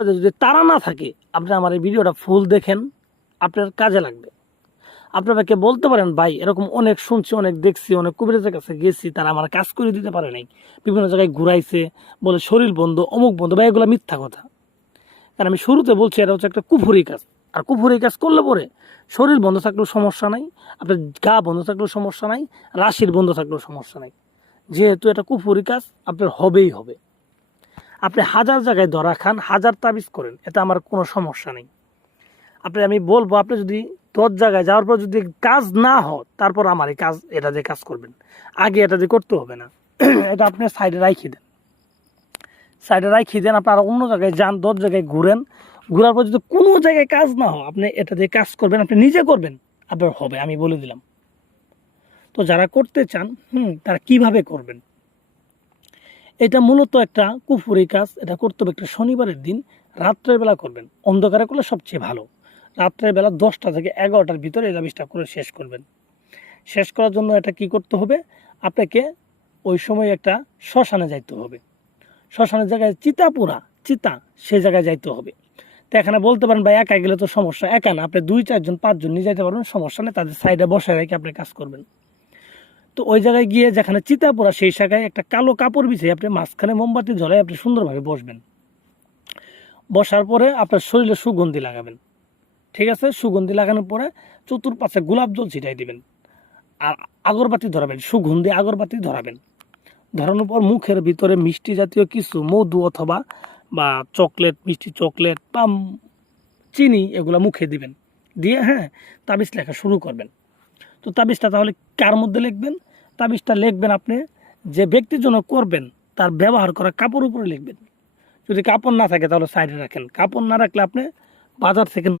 যদি তারা না থাকে, আপনি আমার এই ভিডিওটা ফুল দেখেন, আপনার কাজে লাগবে। আপনাকে বলতে পারেন ভাই এরকম অনেক শুনছি, অনেক দেখছি, অনেক কবিরাজের কাছে গেছি, তারা আমার কাজ করে দিতে পারে নাই, বিভিন্ন জায়গায় ঘুরাইছে, বলে শরীর বন্ধ, অমুক বন্ধ। ভাই এগুলো মিথ্যা কথা। কারণ আমি শুরুতে বলছি এটা হচ্ছে একটা কুফুরি কাজ। আর কুফুরি কাজ করলে পরে শরীর বন্ধ থাকলেও সমস্যা নাই, আপনার গা বন্ধ থাকলেও সমস্যা নাই, রাশির বন্ধ থাকলেও সমস্যা নাই। যেহেতু এটা কুফুরি কাজ, আপনার হবেই হবে। আপনি হাজার জায়গায় ধরা খান, হাজার তাবিজ করেন, এটা আমার কোনো সমস্যা নেই। আমি বলবো, আপনি যদি 10 জায়গায় যাওয়ার পর যদি কাজ না হয়, তারপর আমার এই কাজ, এটা দিয়ে কাজ করবেন। আগে এটা দিয়ে করতে হবে না। এটা আপনি সাইডে রাখি দেন, সাইডে রাখি দেন। আপনার অন্য জায়গায় যান, 10 জায়গায় ঘুরেন, ঘোরার পর যদি কোনো জায়গায় কাজ না হয়, আপনি এটা দিয়ে কাজ করবেন, আপনি নিজে করবেন, আপনার হবে, আমি বলে দিলাম। তো যারা করতে চান, তারা কিভাবে করবেন? এটা মূলত একটা কুফুরি কাজ। এটা করতে হবে একটা শনিবারের দিন রাত্রের বেলা করবেন, অন্ধকারে করলে সবচেয়ে ভালো। রাত্রের বেলা 10টা থেকে 11টার ভিতরে এই তাবিজটা করে শেষ করবেন। শেষ করার জন্য এটা কি করতে হবে? আপনাকে ওই সময় একটা শ্মশানে যাইতে হবে। শ্মশানের জায়গায় চিতা, সে জায়গায় যাইতে হবে। তো এখানে বলতে পারেন ভাই একা গেলে তো সমস্যা। একা না, আপনি 2, 4 জন 5 জন নিয়ে যেতে পারবেন, সমস্যা নেই। তাদের সাইডে বসে রেখে আপনি কাজ করবেন। তো ওই জায়গায় গিয়ে যেখানে চিতাপুরা, সেই জায়গায় একটা কালো কাপড় বিছিয়ে আপনি মাঝখানে মোমবাতি জ্বলাই আপনি সুন্দরভাবে বসবেন। বসার পরে আপনার শরীরে সুগন্ধি লাগাবেন। ঠিক আছে? সুগন্ধি লাগানোর পরে চতুর্পাশে গোলাপ জল ছিটাই দিবেন। আর আগরবাতি ধরাবেন, সুগন্ধি আগরবাতি ধরাবেন। ধরানোর পর মুখের ভিতরে মিষ্টি জাতীয় কিছু, মধু অথবা বা চকলেট, মিষ্টি চকলেট বা চিনি, এগুলো মুখে দিবেন। দিয়ে তাবিজ লেখা শুরু করবেন। তো তাবিজটা তাহলে কার মধ্যে লিখবেন? তাবিজটা লিখবেন আপনি যে ব্যক্তির জন্য করবেন, তার ব্যবহার করা কাপড় উপরে লিখবেন। যদি কাপড় না থাকে তাহলে সাইডে রাখেন। কাপড় না রাখলে আপনি বাজার থেকে